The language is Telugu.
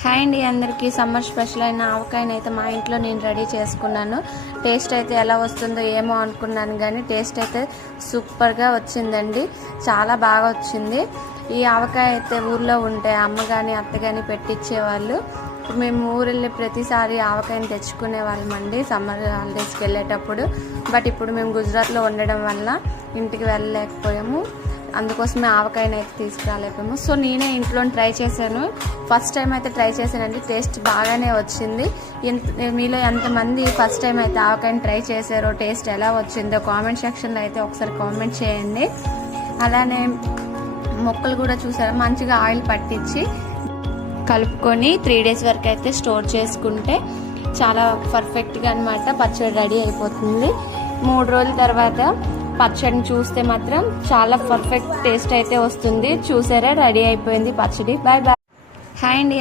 హాయ్ అండి, అందరికీ సమ్మర్ స్పెషల్ అయిన ఆవకాయని అయితే మా ఇంట్లో నేను రెడీ చేసుకున్నాను. టేస్ట్ అయితే ఎలా వస్తుందో ఏమో అనుకున్నాను, కానీ టేస్ట్ అయితే సూపర్గా వచ్చిందండి. చాలా బాగా వచ్చింది. ఈ ఆవకాయ అయితే ఊర్లో ఉంటే అమ్మ కానీ అత్త కానీ పెట్టించేవాళ్ళు. మేము ఊరు వెళ్ళి ప్రతిసారి ఆవకాయని తెచ్చుకునే వాళ్ళమండి సమ్మర్ హాలిడేస్కి వెళ్ళేటప్పుడు. బట్ ఇప్పుడు మేము గుజరాత్లో ఉండడం వల్ల ఇంటికి వెళ్ళలేకపోయాము, అందుకోసమే ఆవకాయని అయితే తీసుకురాలేకపోయాము. సో నేనే ఇంట్లో ట్రై చేశాను. ఫస్ట్ టైం అయితే ట్రై చేశానండి. టేస్ట్ బాగానే వచ్చింది. మీలో ఎంతమంది ఫస్ట్ టైం అయితే ఆవకాయని ట్రై చేశారో, టేస్ట్ ఎలా వచ్చిందో కామెంట్ సెక్షన్లో అయితే ఒకసారి కామెంట్ చేయండి. అలానే మొక్కలు కూడా చూసారా, మంచిగా ఆయిల్ పట్టించి కలుపుకొని 3 days వరకు అయితే స్టోర్ చేసుకుంటే చాలా పర్ఫెక్ట్గా అనమాట పచ్చడి రెడీ అయిపోతుంది. 3 రోజుల తర్వాత పచ్చడిని చూస్తే మాత్రం చాలా పర్ఫెక్ట్ టేస్ట్ అయితే వస్తుంది. చూసారా, రెడీ అయిపోయింది పచ్చడి. Bye bye. హాయ్ అండి.